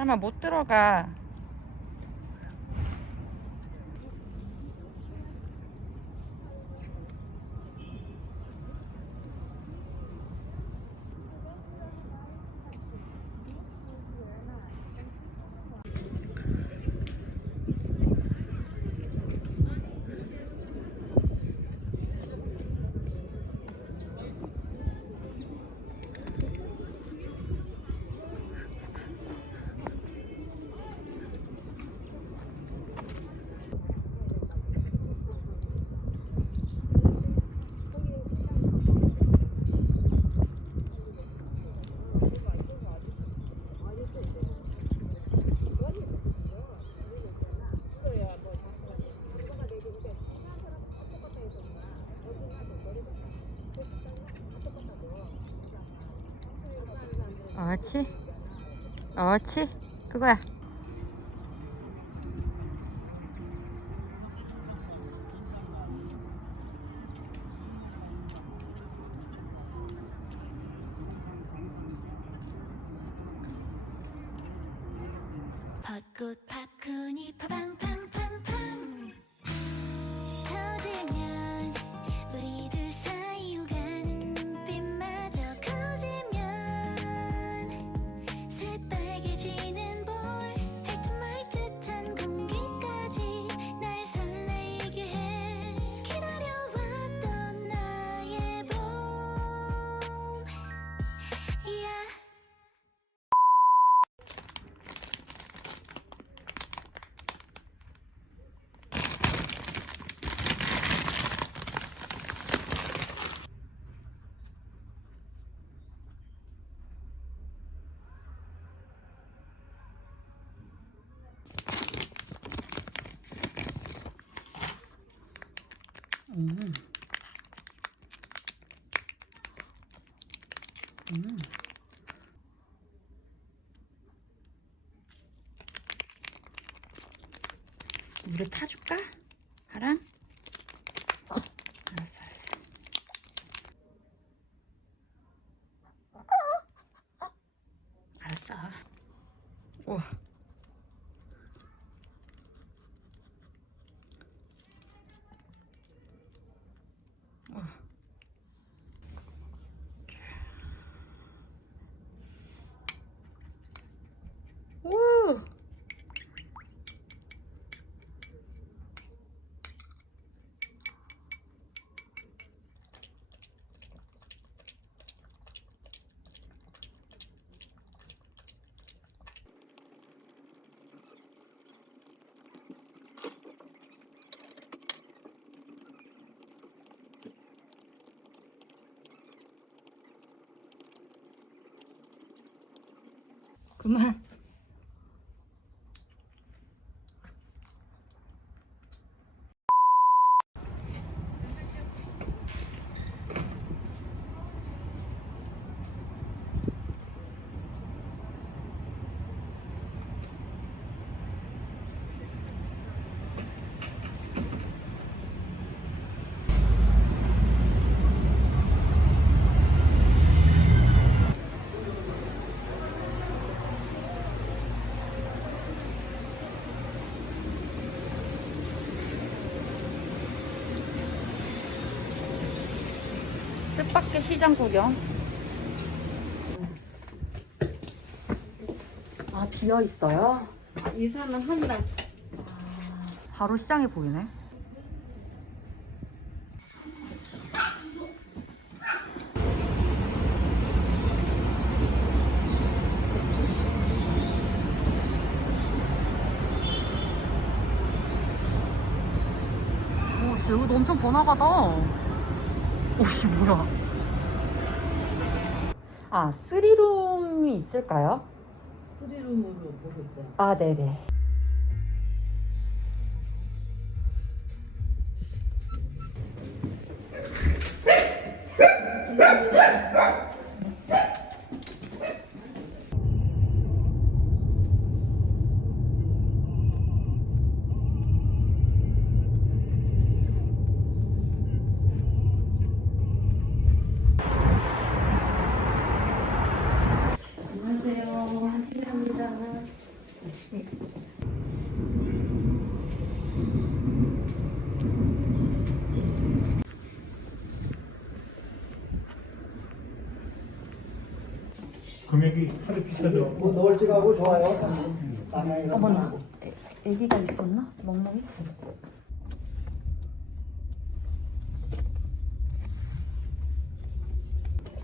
바람아 못 들어가. 옳지. 옳지. 그거야. 벚꽃 팝콘이 파방팡 음. 음. 물에 타줄까? 바람? 알았어, 알았어. 알았어. 우와. 우! 그만. 뜻밖의 시장 구경. 아, 비어 있어요? 이사는 한 달. 바로 시장이 보이네. 오, 씨, 여기도 엄청 번화가다. 오, 씨, 뭐야. 아, 쓰리룸이 있을까요? 스리룸으로 보고 있어요. 아, 네네. 안녕하세요. 한시입니다 금액이 하루 비싸죠. 뭐 노을지가고 좋아요. 남양이랑 어머나 애, 애기가 있었나? 멍멍이?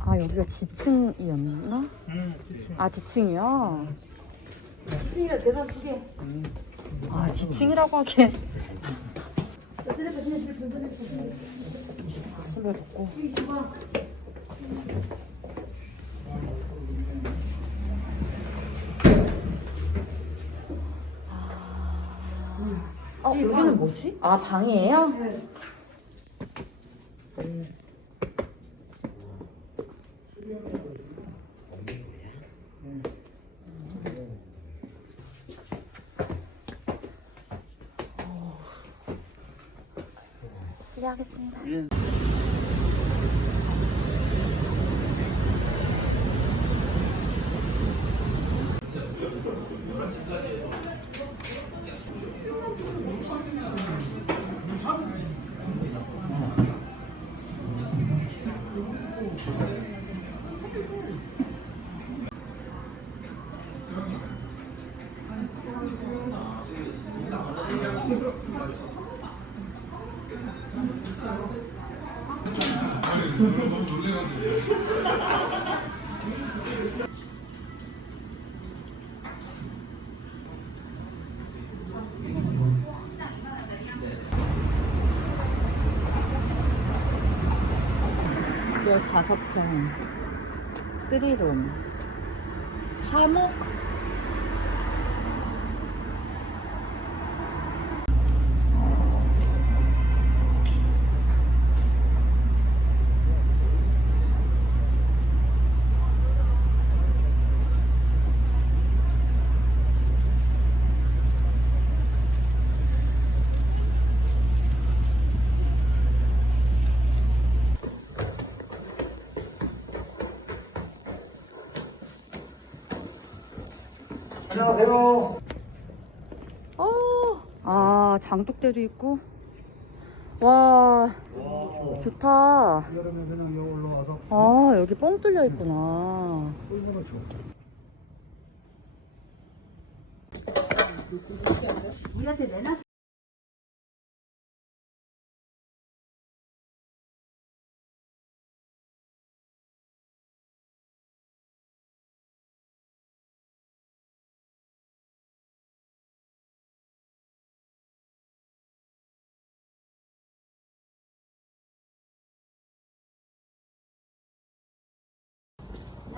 아 여기가 지층이었나? 응. 아 지층이요? 지층이라 대상 두 개. 아 지층이라고 하기엔 아, 신발 벗고 어 여기는 뭐지? 아 방이에요? 실례 열다섯 평, 쓰리룸, 3억? 안녕하세요. 어, 아, 장독대도 있고. 와, 좋다. 여름에 그냥 여기 올라와서 아, 여기 뻥 뚫려 있구나. 얼마나 좋아.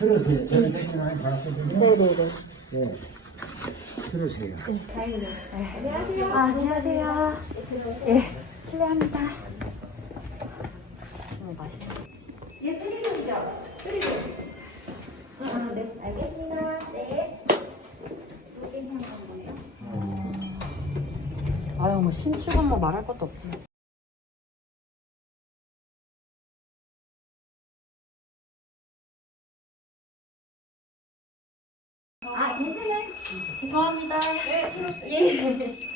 들으세요. 저는 책임 많이 받았거든요. 네 네네. 네. 들으세요. 아, 안녕하세요. 예, 실례합니다. 너무 맛있다. 예, 쓰리룸이죠? 쓰리룸. 아, 네, 알겠습니다. 네. 아유, 뭐 신축은 뭐 말할 것도 없지. 아, 괜찮아요. 죄송합니다. 네, 예.